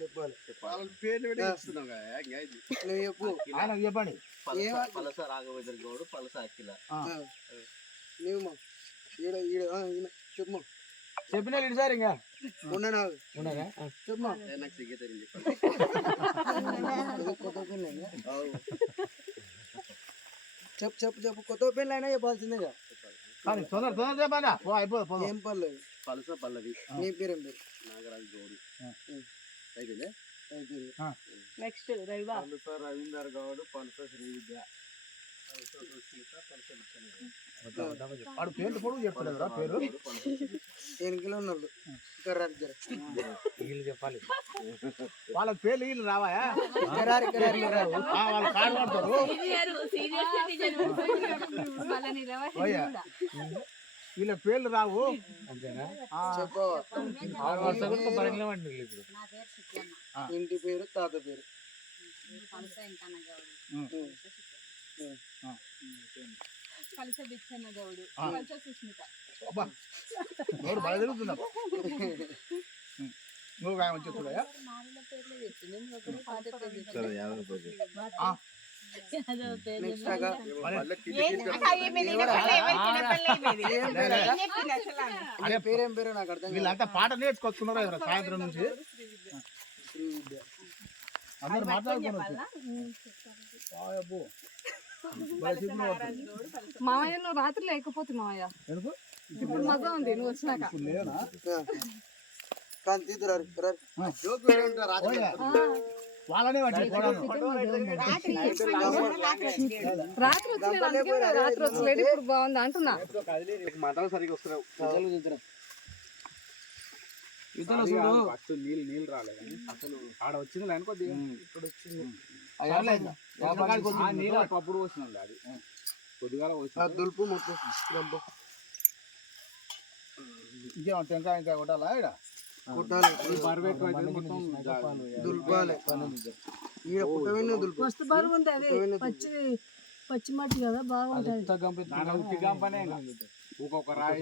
చెప్పాలి చెప్పండి. పలస రాఘవేంద్ర గౌడ్, పలస అఖిల. చెప్పు చెప్పిన సార్ ఇంకా ఉండనా చెప్పు నాకు సిగ్గేతని చెప్పు చెప్పు చెప్పు కొత్త పెళ్ళి అయినా చెప్పాల్సిందేగా తొందర తొందర చెప్పాలా అయిపోదు ఏం పర్లేదు పలస పల్లవి. నీ పేరేం పేరు నాగరాజు గౌడ్. అయిపోయిందే. నెక్స్ట్ రవివా. పలస రవీందర్ గౌడ్, పలస శ్రీ విద్య. వాడు పేర్లు పొడుగు చెప్తాడు కదా పేరు. ఎనికిలో ఉన్నాడు చెప్పాలి వాళ్ళ పేర్లు వీళ్ళు రావాయా వాళ్ళు కాడు పడతారు. వీళ్ళ పేర్లు రావు అంతేనా? ఇంటి పేరు తాత పేరు పలస బిచ్చన్న గౌడు, పలస సుస్మిత. నోరు బాగా తిరుగుతున్నా నువ్వు గాయం వచ్చేస్తున్నాయా? పేరేం పేరు నాకు అర్థం. వీళ్ళంతా పాట నేర్చుకొస్తున్నారు సాయంత్రం నుంచి. అందరు మాట్లాడుకోవచ్చు. మామయ్య నువ్వు రాత్రి లేకపోతే మామయ్య ఇప్పుడు మజా ఉంది నువ్వు వచ్చినాక. వాళ్ళనే రాత్రి వచ్చలేదు ఇప్పుడు బాగుంది అంటున్నా. మంటలు సరిగ్గా వస్తున్నావు. ఫస్ట్ నీళ్ళు రాలేదు అసలు ఆడ వచ్చింది లేని కొద్దిగా ఇప్పుడు వచ్చింది. నీళ్ళు అప్పుడు వచ్చింది అది కొద్దిగా దులుపు మొత్తం ఇంకేమంటే ఇంకా కొట్టాలా ఇక్కడ కొట్టాలి బరువు ఎక్కువ దుల్పాలి. మస్తు బరువు ఉంది అది పచ్చి మట్టి కదా బాగుంటుంది. గంపనే ఒక్కొక్క రాయి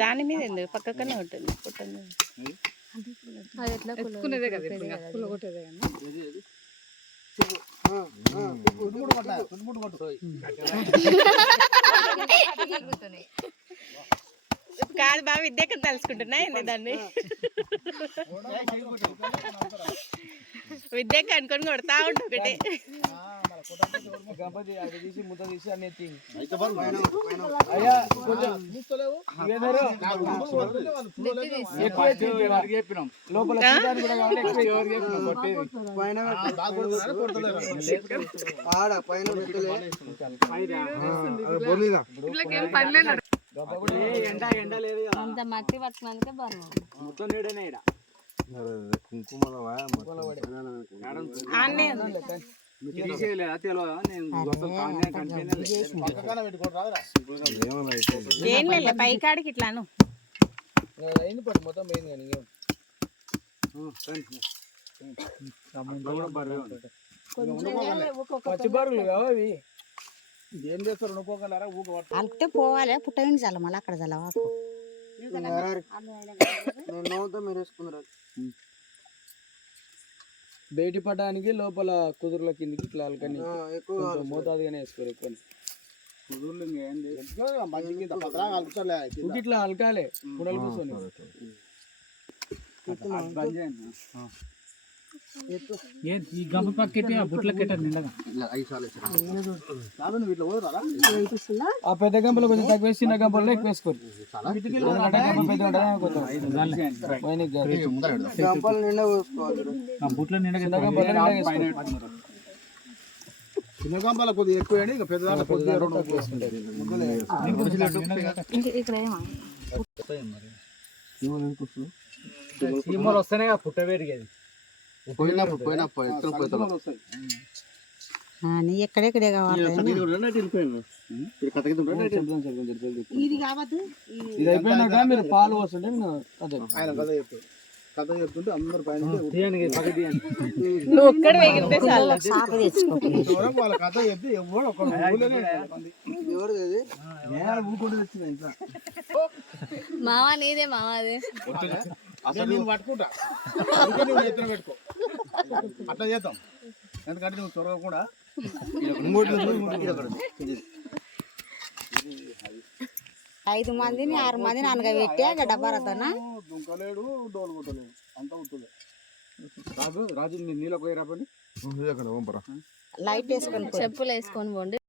దాని మీద ఎందుకు పక్కనే ఉంటుంది అది ఎట్లా కొట్టుకునేదే కదా పుల్ల కొట్టేదే కానీ కాదు బాబు విద్యకు తలుసుకుంటున్నా దాన్ని విద్యకు అనుకొని కొడతా ఉంటు ఒకటి తీసి ముద్ద తీసి అన్ని లోపల అంత మట్టి పట్టుకున్నందుకే బరువు మొత్తం నీడనే తీసేయలేదా తెలియదా? నేను పైకాడికి ఇట్లాను అయింది పట్టు మొత్తం పోయింది కానీ పచ్చి బరువులు కావు అవి. ఏం చేస్తారు నువ్వుకోగలరా అలికితే పోవాలి పుట్టని చల్ల మళ్ళీ అక్కడ చల్లవా మీరు వేసుకున్నారు. బయటి పడడానికి లోపల కుదురుల కిందికి ఇట్లా అలకని మోతాదుగానే వేసుకోరు ఎక్కువ ఇట్లా అలకాలి పుడలు కూర్చొని. ఆ పెద్ద గంపలో కొంచెం తక్కువ చిన్న గంపల్లో ఎక్కువ వేసుకోరు. చిన్న గంపల కొద్దిగా ఎక్కువ ఇక పెద్ద కొద్దిగా వస్తేనే పుట్ట పెరిగేది. ఎక్కడెక్కడే కావాలి ఇది అయిపోయినాక మీరు పాలు వస్తుంటే అదే కథ చెప్తుంటే అందరు పైన నువ్వు ఒక్కడే ఎగిరితే చాలు. సాకు తెచ్చుకో వాళ్ళ కథ చెప్తే ఎవరు ఒక ఎవరిది ఇది? ఊరుకుంటూ తెచ్చింది ఇంట్లో మావా నీదే మావా అదే. అసలు నేను పట్టుకుంటా అందుకే నువ్వు ఎత్తున పెట్టుకో అట్లా చేద్దాం ఎందుకంటే నువ్వు చొరగకుండా 5 మందిని 6 మందిని అనగబెట్టి ఆ డబ్బాలతోనా దుంకలేడు డోలు కొట్టలేడు అంతా ఉంటుంది రాజు రాజు నీళ్ళకి పోయి రాపండి లైట్ వేసుకొని చెప్పులు వేసుకొని పోండి.